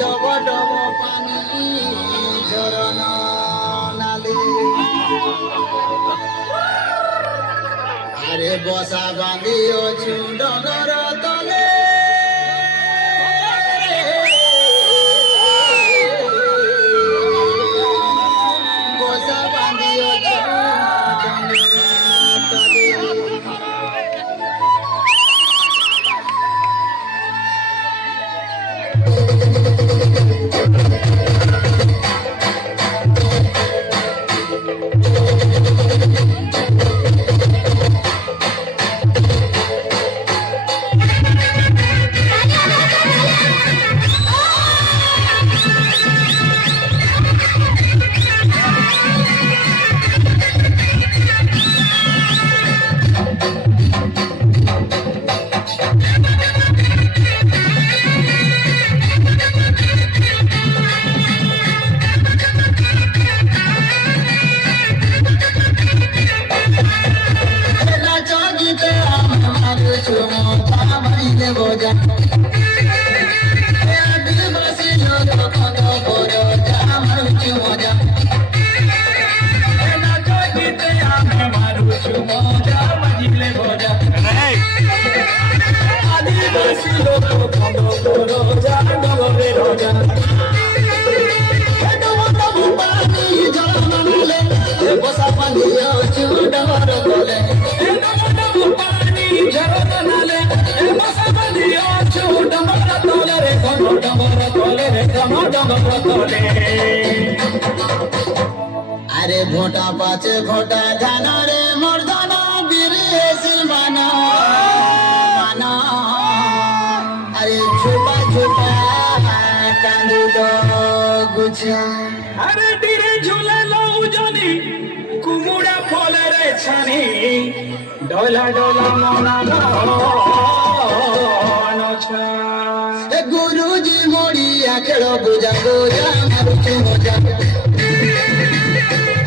ডব ডব পানি ঝরনা নালে আরে বসা বাঁধিଅଛୁ ডগর তলে বসা বাঁধিଅଛୁ ডগর তলে আরে ভোটা পাছে ভোটা ধান রে মর্দান বিরেসি মানা মানা আরে ছোটা ছোটা কান্দুদ গুছা আরে তীরে ঝুলালো জানি কুমুড়া ফলের ছানি ডলা ডলা মনা নছা গুরুজি মরিয়া খেল বুঝা বুঝা মারুছি মজা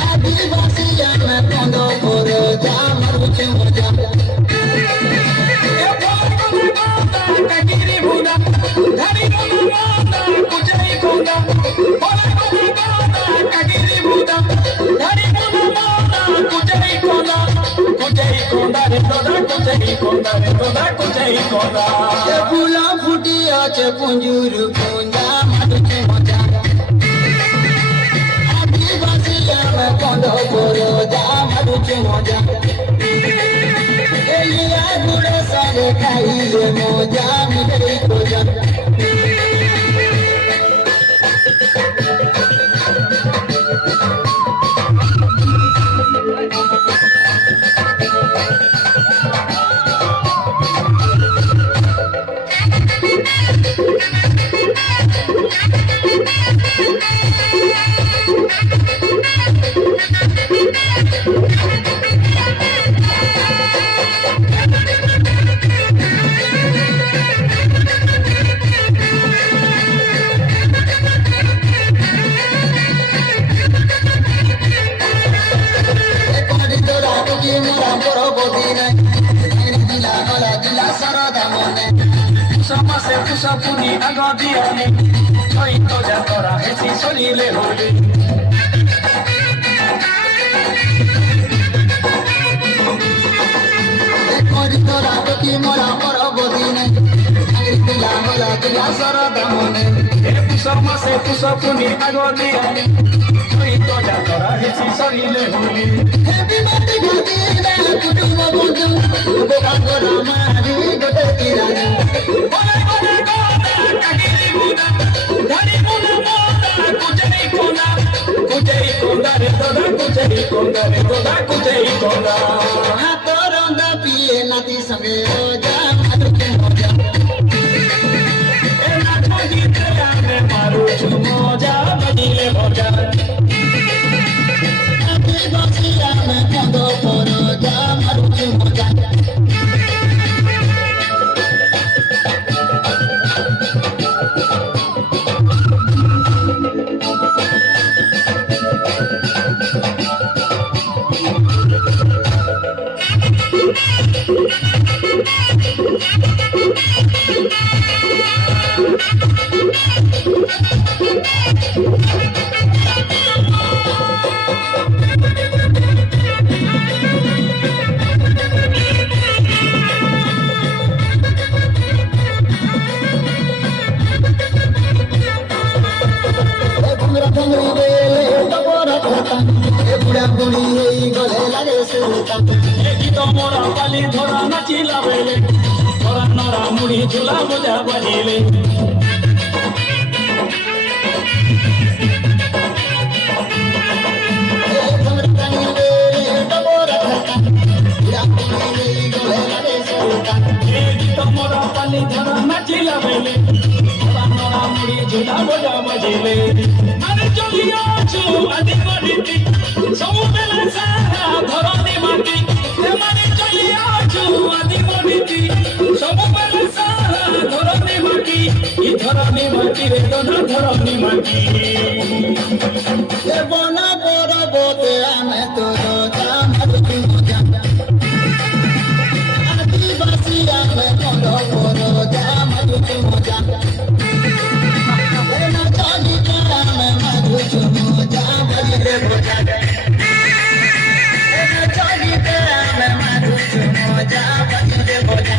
আদিবাসী আমি কন্দ করে যা মারুছি মজা কাকিরি বুড়া ধারি মাতা কুচাই কোন্দা কাকিরি বুড়া ধারি মাতা কুচাই কোন্দা রে তোদা কুচাই কোন্দা রে তোদা কুচাই কোন্দা ফুলা ফুটি আছে পুঞ্জুর পুঞ্জা মারুছি মজা আদিবাসী আমি কন্দ করে যা মারুছি মজা এলিয়া গুড়ে সারে খাইলে মজা মিলে খোঁজা সমাসে পুষাপুনি আগ দিয়ানি চৈত যাতরা হেসি চলিলে হলি সমাসে পুষাপুনি আগ দিয়ানি চৈত যাতরা হেসি চলিলে হলি কুটুম্ব বন্ধু মারি গোটে কিরানি হাত রন্ধা পিয়ে নাতি সঙ্গে মজা বাজিলে মজা আদিবাসী আমি কন্দ পর যা মারুছি মজা डंगरी बेले टपोरा खोता ए बुढ़ा बुढ़ी होई गले लागे सुता ए गीत मोरा पाली धरा नाचिला बेले धरा नरा मुड़ी झूला बजा बजिले मोरा पाली धरा नाचिला बेले धरा नरा मुड़ी झूला बजा बजिले अरे चलिया छु आदि गरीती सब बेला सारा धरनी माटी ए माने चलिया छु आदि गरीती सब बेला सारा धरनी माटी ई धरनी माटी रे दोना धरनी माटी ए बना बड़ बोते आमे तो रोजा मत मजा आदिवासी आमे कोंडो रोजा मत मजा ए ना चाली आमे मत मजा बजरे बोजा ए ना चाली आमे मत मजा बजरे बोजा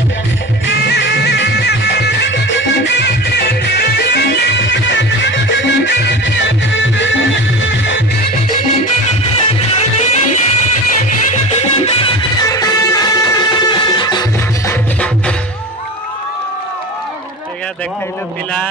देखो पिला